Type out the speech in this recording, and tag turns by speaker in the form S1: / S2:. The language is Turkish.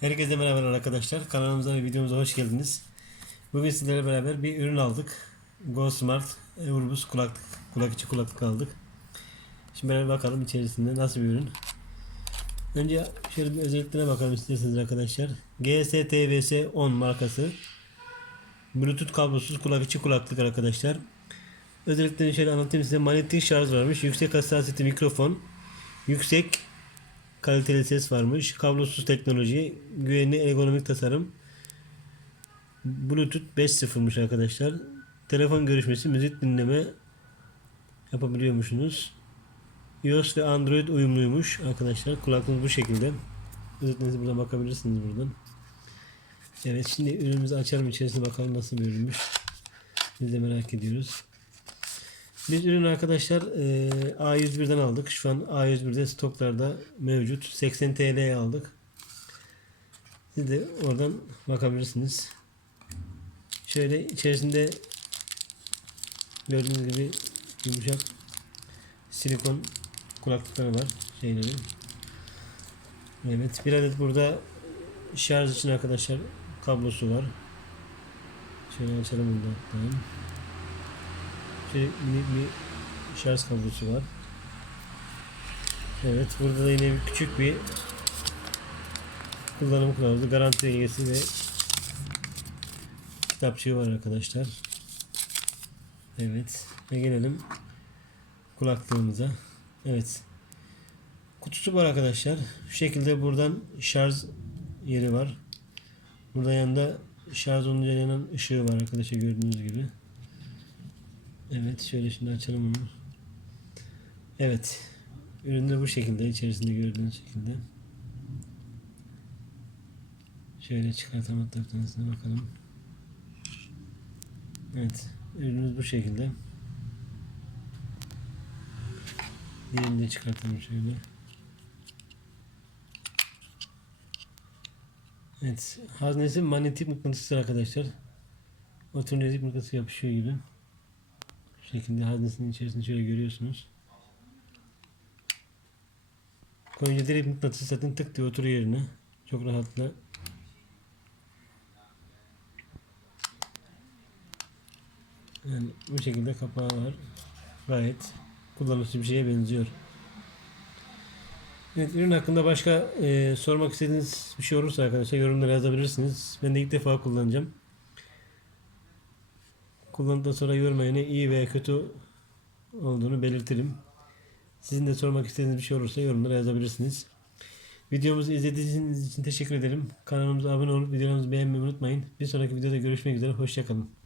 S1: Herkese merhabalar arkadaşlar. Kanalımıza ve videomuza hoş geldiniz. Bugün sizlerle beraber bir ürün aldık. Go Smart Eurbus kulaklık, kulak içi kulaklık aldık. Şimdi beraber bakalım içerisinde nasıl bir ürün. Önce şöyle bir özelliklerine bakalım isterseniz arkadaşlar. GSTVS 10 markası. Bluetooth kablosuz kulak içi kulaklık arkadaşlar. Özelliklerini şöyle anlatayım size. Manyetik şarj varmış. Yüksek hassasiyetli mikrofon. Yüksek kaliteli ses varmış. Kablosuz teknoloji, güvenli ergonomik tasarım. Bluetooth 5.0'mış arkadaşlar. Telefon görüşmesi, müzik dinleme yapabiliyormuşsunuz. iOS ve Android uyumluymuş arkadaşlar. Kulaklığınız bu şekilde. Özetlerinize buradan bakabilirsiniz buradan. Evet şimdi ürünümüzü açalım içerisine bakalım nasıl bir ürünmüş. Biz de merak ediyoruz. Biz ürün arkadaşlar e, A101'den aldık. Şu an A101'de stoklarda mevcut. 80 TL'ye aldık. Siz de oradan bakabilirsiniz. Şöyle içerisinde gördüğünüz gibi yumuşak silikon kulaklıkları var. Şeyleri. Evet. Bir adet burada şarj için arkadaşlar kablosu var. Şöyle açalım bunu da. Şöyle bir şarj kablosu var. Evet burada da yine bir küçük bir kullanım kılavuzu, garanti belgesi ve kitapçığı var arkadaşlar. Evet ve gelelim kulaklığımıza. Evet. Kutusu var arkadaşlar. Şu şekilde buradan şarj yeri var. Burada yanında şarj olunca yanan ışığı var arkadaşlar gördüğünüz gibi. Evet şöyle şimdi açalım onu. Evet. Ürünler bu şekilde içerisinde gördüğünüz şekilde. Şöyle çıkartalım hatta tanesine bakalım. Evet. Ürünümüz bu şekilde. Diğerini de çıkartalım şöyle. Evet. Haznesi manyetik mıknatısı arkadaşlar. Otomatik mıknatısı yapışıyor gibi. Şekilde haznesinin içerisinde şöyle görüyorsunuz. Koyunca direkt mıknatıs zaten tık diye oturuyor yerine. Çok rahatla. Yani bu şekilde kapağı var. Gayet kullanışlı bir şeye benziyor. Evet ürün hakkında başka e, sormak istediğiniz bir şey olursa arkadaşlar yorumlara yazabilirsiniz. Ben de ilk defa kullanacağım. Kullandıktan sonra yorumlayını iyi veya kötü olduğunu belirtirim. Sizin de sormak istediğiniz bir şey olursa yorumlara yazabilirsiniz. Videomuzu izlediğiniz için teşekkür ederim. Kanalımıza abone olup videolarımızı beğenmeyi unutmayın. Bir sonraki videoda görüşmek üzere. Hoşçakalın.